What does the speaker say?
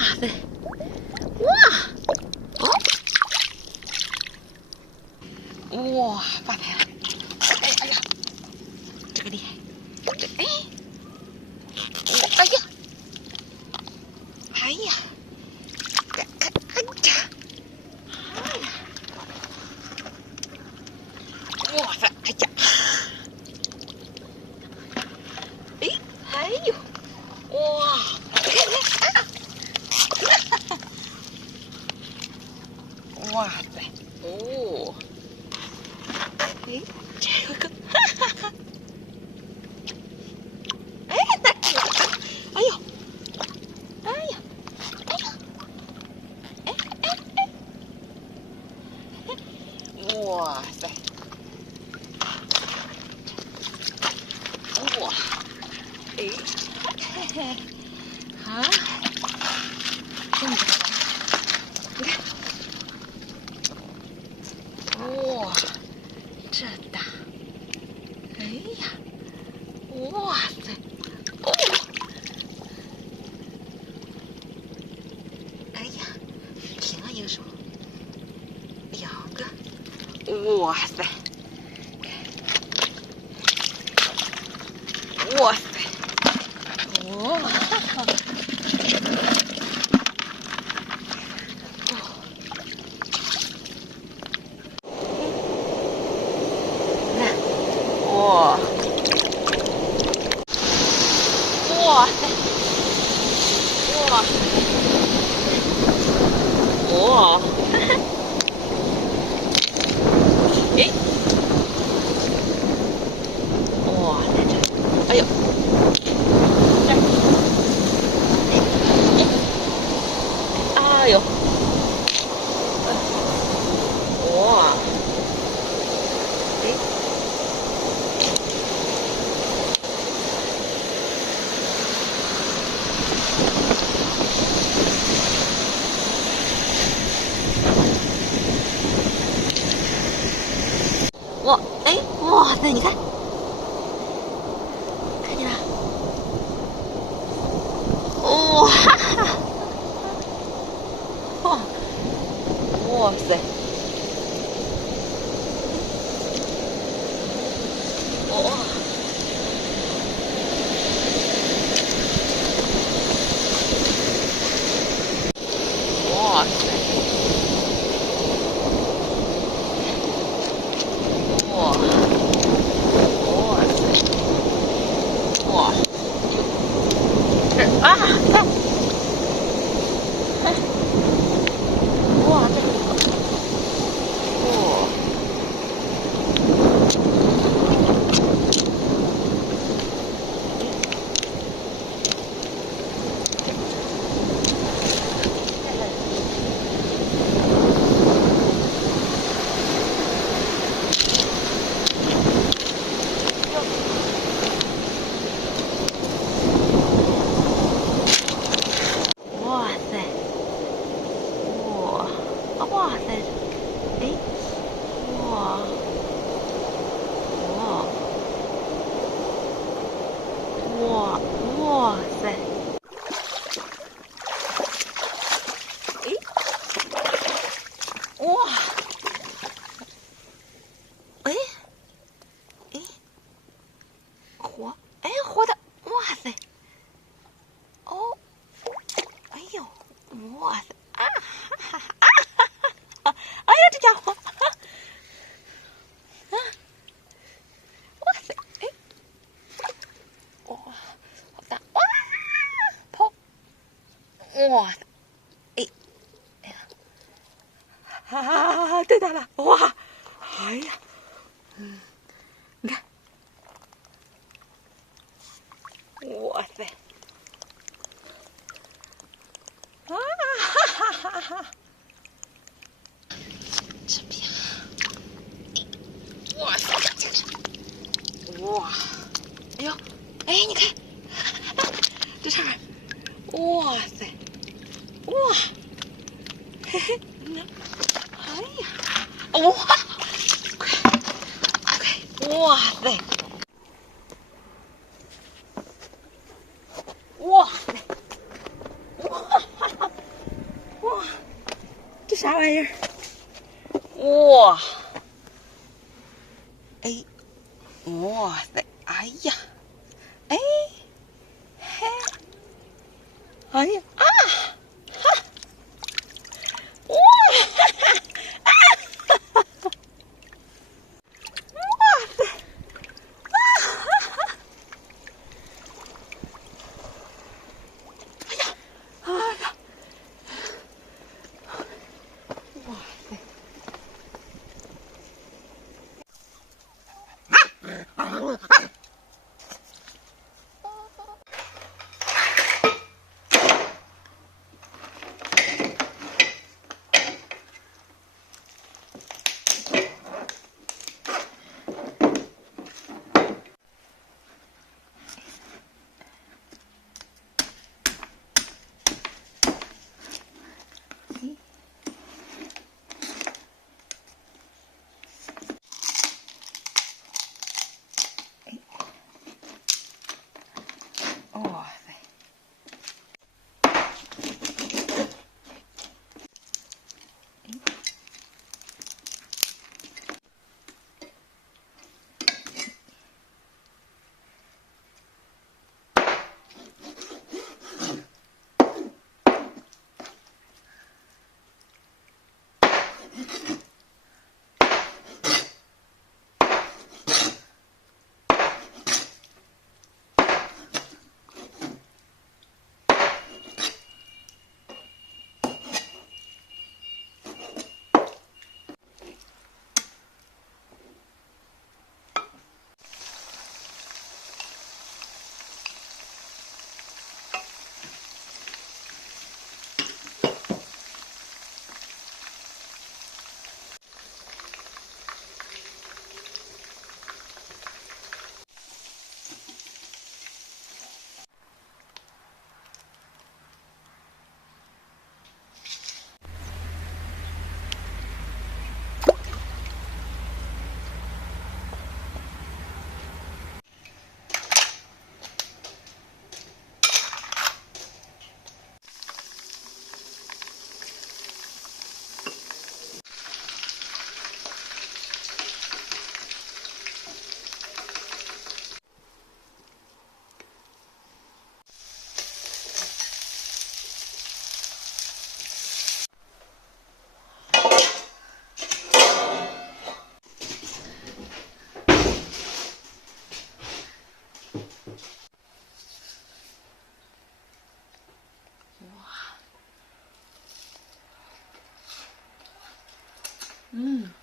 塞，哇，哇，发财了！哎呀，这个厉害！哎，哎呀，哎呀，哎呀，哎呀，哇塞，哎呀，哎，哎呦，哇，哇塞，哦，哎，这个，哈哈哈。哎，那这个，哎呦，哎呀，哎呀，哎哎哎，哇塞，哇，哎，嘿嘿，啊，真的，你看，哇，这大，哎呀，哇塞，哦，哎呀，停了一个手，两个，哇塞，哇塞，哇，哈哈，哇，哇塞，哇，哇，诶，哇，在这，哎呦，这儿，哎呦，哇，诶，哇，哎，哇塞，你看，看见了？哇哈哈，哇，哇塞，哇，哇塞，哇，哇塞，哇，这啊，看，看，哇，这个，哇，哇塞，哇，哇塞，哎，哇，哇，哇，哇塞，哎，哇，哎，哎，活，哎，活的，哇塞，哦，哎呦，哇塞，啊哈哈哈，啊哈哈哈，哎呀，这家伙，啊，哇塞，哎，哇，好大，哇，跑，哇塞，哎，哎呀，啊，太大了，哇，哎呀，你看，哇塞，啊哈哈哈哈，这边，哇塞，哇，哎呦，哎，你看，这上面，哇塞，哇，嘿嘿，哎呀，哇，快，快，哇塞，哇塞，哇哈哈。啥玩意儿？哇！哎，哇塞！哎呀，哎，嘿，哎呀啊！哈，哇！哇塞！嗯。